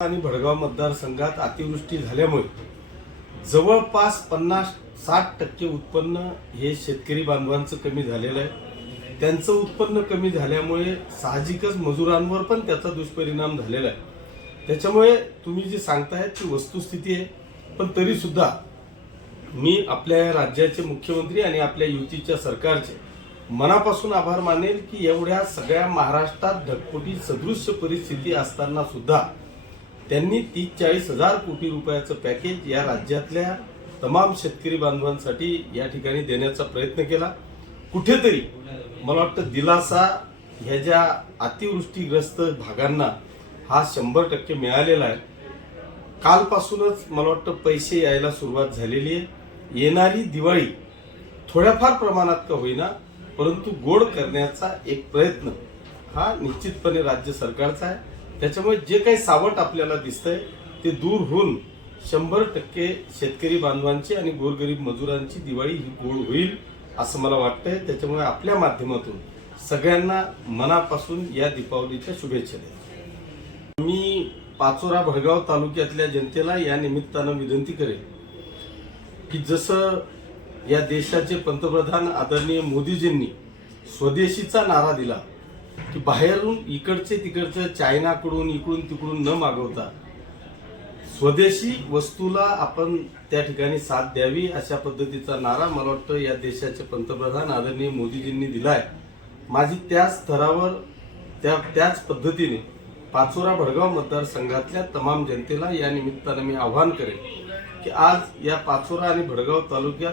आणि भडगाव मतदारसंघात अतिवृष्टी झाल्यामुळे जवळपास पन्नास साठ टक्के उत्पन्न हे शेतकरी बांधवांचं कमी झालेलं आहे. त्यांचं उत्पन्न कमी झाल्यामुळे साहजिकच मजुरांवर पण त्याचा दुष्परिणाम झालेला आहे. त्याच्यामुळे तुम्ही जे सांगताय ती वस्तुस्थिती आहे. पण तरी सुद्धा मी आपल्या राज्याचे मुख्यमंत्री आणि आपल्या युतीच्या सरकारचे मनापासून आभार मानेल की एवढ्या सगळ्या महाराष्ट्रात ढकपोटी सदृश्य परिस्थिती असताना सुद्धा त्यांनी तीस चाळीस हजार कोटी रुपयाचं पॅकेज या राज्यातल्या तमाम शेतकरी बांधवांसाठी या ठिकाणी देण्याचा प्रयत्न केला. कुठेतरी मला वाटतं दिलासा ह्या ज्या अतिवृष्टीग्रस्त भागांना हा शंभर टक्के मिळालेला आहे. कालपासूनच मला वाटतं पैसे यायला सुरुवात झालेली आहे. येणारी दिवाळी थोड्याफार प्रमाणात का होईना परंतु गोड करण्याचा एक प्रयत्न हा निश्चितपणे राज्य सरकारचा आहे. त्याच्यामुळे जे काही सावट आपल्याला दिसतंय ते दूर होऊन शंभर टक्के शेतकरी बांधवांची आणि गोरगरीब मजुरांची दिवाळी ही गोड होईल असं मला वाटतंय. त्याच्यामुळे आपल्या माध्यमातून सगळ्यांना मनापासून या दीपावलीच्या शुभेच्छा देतो. मी पाचोरा भडगाव तालुक्यातल्या जनतेला या निमित्तानं विनंती करेन की जसं या देशाचे पंतप्रधान आदरणीय मोदीजींनी स्वदेशीचा नारा दिला की बाहेरून इकडचे तिकडचे चायनाकडून इकडून तिकडून न मागवता स्वदेशी वस्तूला आपण त्या ठिकाणी साथ द्यावी अशा पद्धतीचा नारा मला वाटतं या देशाचे पंतप्रधान आदरणीय मोदीजींनी दिलाय. माझी त्याच स्तरावर त्या त्याच पद्धतीने पाचोरा भडगाव मतदारसंघातल्या तमाम जनतेला या निमित्तानं मी आव्हान करेन की आज या पाचोरा आणि भडगाव तालुक्यात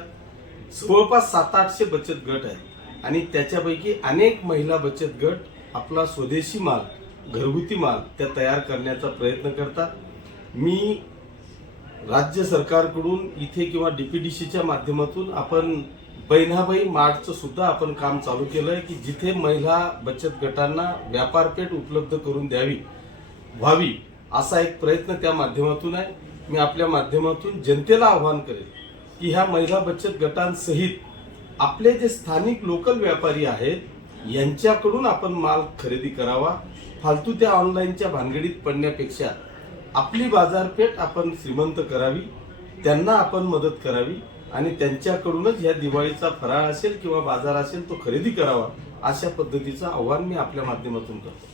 जवळपास सात आठशे बचत गट आहेत आणि त्याच्यापैकी अनेक महिला बचत गट आपला स्वदेशी माल घरगुती माल त्या तयार करण्याचा प्रयत्न करतात. मी राज्य सरकारकडून इथे किंवा डी पी डी सीच्या माध्यमातून आपण बहिणाबाई मार्टचं सुद्धा आपण काम चालू केलं आहे की जिथे महिला बचत गटांना व्यापारपेठ उपलब्ध करून द्यावी व्हावी असा एक प्रयत्न त्या माध्यमातून आहे. मी आपल्या माध्यमातून जनतेला आवाहन करेन की ह्या महिला बचत गटांसहित आपले जे स्थानिक लोकल व्यापारी आहेत यांच्याकडून आपण माल खरेदी करावा. फालतू त्या ऑनलाईनच्या भानगडीत पडण्यापेक्षा आपली बाजारपेठ आपण श्रीमंत करावी त्यांना आपण मदत करावी आणि त्यांच्याकडूनच ह्या दिवाळीचा फराळ असेल किंवा बाजार असेल तो खरेदी करावा अशा पद्धतीचं आव्हान मी आपल्या माध्यमातून करतो.